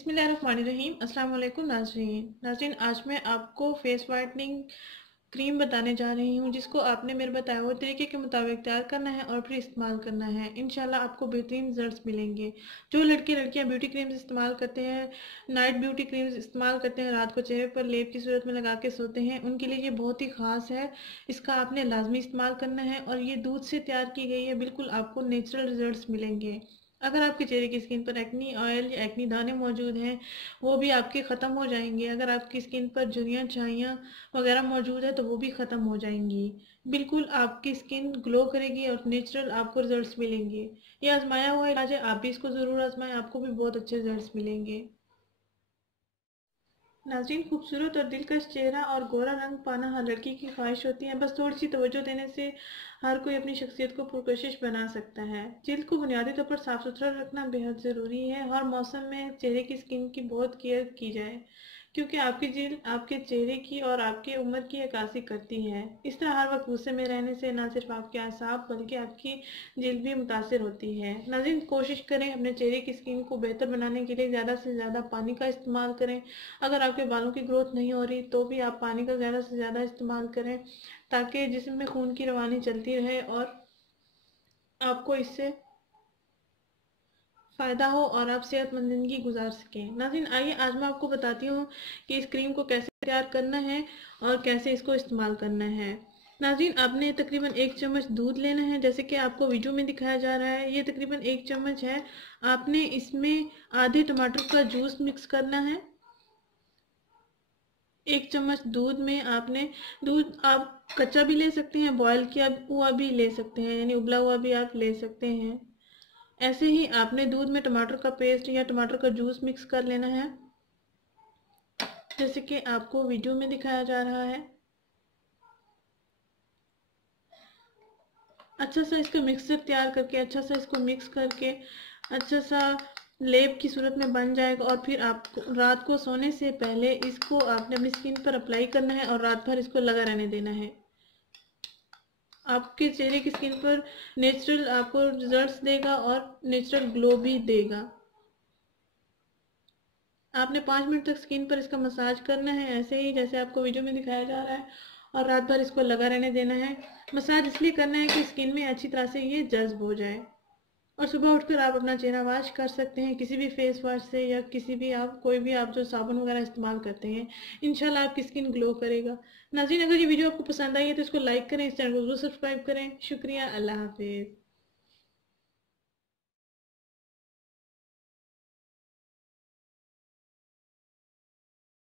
बिस्मिल्लाहिर्रहमानिर्रहीम। अस्सलाम वालेकुम नाज़रीन, आज मैं आपको फेस वाइटनिंग क्रीम बताने जा रही हूँ जिसको आपने मेरे बताए हुए तरीके के मुताबिक तैयार करना है और फिर इस्तेमाल करना है। इंशाल्लाह आपको बेहतरीन रिजल्ट्स मिलेंगे। जो लड़कियां ब्यूटी क्रीम्स इस्तेमाल करते हैं, नाइट ब्यूटी क्रीम्स इस्तेमाल करते हैं, रात को चेहरे पर लेप की सूरत में लगा के सोते हैं, उनके लिए ये बहुत ही ख़ास है। इसका आपने लाजमी इस्तेमाल करना है और ये दूध से तैयार की गई है। बिल्कुल आपको नेचुरल रिजल्ट मिलेंगे। अगर आपके चेहरे की स्किन पर एक्नी ऑयल या एक्नी दाने मौजूद हैं, वो भी आपके ख़त्म हो जाएंगे। अगर आपकी स्किन पर झुर्रियाँ छाइयाँ वगैरह मौजूद है तो वो भी ख़त्म हो जाएंगी। बिल्कुल आपकी स्किन ग्लो करेगी और नेचुरल आपको रिजल्ट्स मिलेंगे। ये आजमाया हुआ इलाज है, आप भी इसको ज़रूर आजमाएं, आपको भी बहुत अच्छे रिजल्ट्स मिलेंगे। नाज़रीन, खूबसूरत और दिलकश चेहरा और गोरा रंग पाना हर लड़की की ख्वाहिश होती है। बस थोड़ी सी तवज्जो देने से हर कोई अपनी शख्सियत को पुरकशिश बना सकता है। जिल्द को बुनियादी तौर पर साफ सुथरा रखना बेहद ज़रूरी है। हर मौसम में चेहरे की स्किन की बहुत केयर की जाए, क्योंकि आपकी जिल्द आपके चेहरे की और आपकी उम्र की अक्कासी करती है। इस तरह हर वक्त गुस्से में रहने से न सिर्फ आपके आसाब बल्कि आपकी जिल्द भी मुतासर होती है। नाज़रीन, कोशिश करें अपने चेहरे की स्किन को बेहतर बनाने के लिए ज़्यादा से ज़्यादा पानी का इस्तेमाल करें। अगर आपके बालों की ग्रोथ नहीं हो रही तो भी आप पानी का ज़्यादा से ज़्यादा इस्तेमाल करें, ताकि जिस्म में खून की रवानी चलती रहे और आपको इससे फ़ायदा हो और आप सेहतमंद ज़िंदगी गुजार सकें। नाज़रीन, आइए आज मैं आपको बताती हूँ कि इस क्रीम को कैसे तैयार करना है और कैसे इसको इस्तेमाल करना है। नाज़रीन, आपने तकरीबन 1 चम्मच दूध लेना है, जैसे कि आपको वीडियो में दिखाया जा रहा है। ये तकरीबन 1 चम्मच है। आपने इसमें आधे टमाटर का जूस मिक्स करना है। 1 चम्मच दूध में आपने, दूध आप कच्चा भी ले सकते हैं, बॉयल किया हुआ भी ले सकते हैं, यानी उबला हुआ भी आप ले सकते हैं। ऐसे ही आपने दूध में टमाटर का पेस्ट या टमाटर का जूस मिक्स कर लेना है, जैसे कि आपको वीडियो में दिखाया जा रहा है। अच्छा सा इसका मिक्सचर तैयार करके, अच्छा सा इसको मिक्स करके अच्छा सा लेप की सूरत में बन जाएगा। और फिर आपको रात को सोने से पहले इसको आपने अपनी स्किन पर अप्लाई करना है और रात भर इसको लगा रहने देना है। आपके चेहरे की स्किन पर नेचुरल आपको रिजल्ट्स देगा और नेचुरल ग्लो भी देगा। आपने 5 मिनट तक स्किन पर इसका मसाज करना है, ऐसे ही जैसे आपको वीडियो में दिखाया जा रहा है, और रात भर इसको लगा रहने देना है। मसाज इसलिए करना है कि स्किन में अच्छी तरह से ये जज्ब हो जाए। और सुबह उठकर आप अपना चेहरा वॉश कर सकते हैं किसी भी फेस वॉश से, या किसी भी आप कोई भी आप जो साबुन वगैरह इस्तेमाल करते हैं। इंशाल्लाह आपकी स्किन ग्लो करेगा। नाज़रीन, अगर ये वीडियो आपको पसंद आई है तो इसको लाइक करें, इस चैनल को जरूर सब्सक्राइब करें। शुक्रिया, अल्लाह हाफिज़।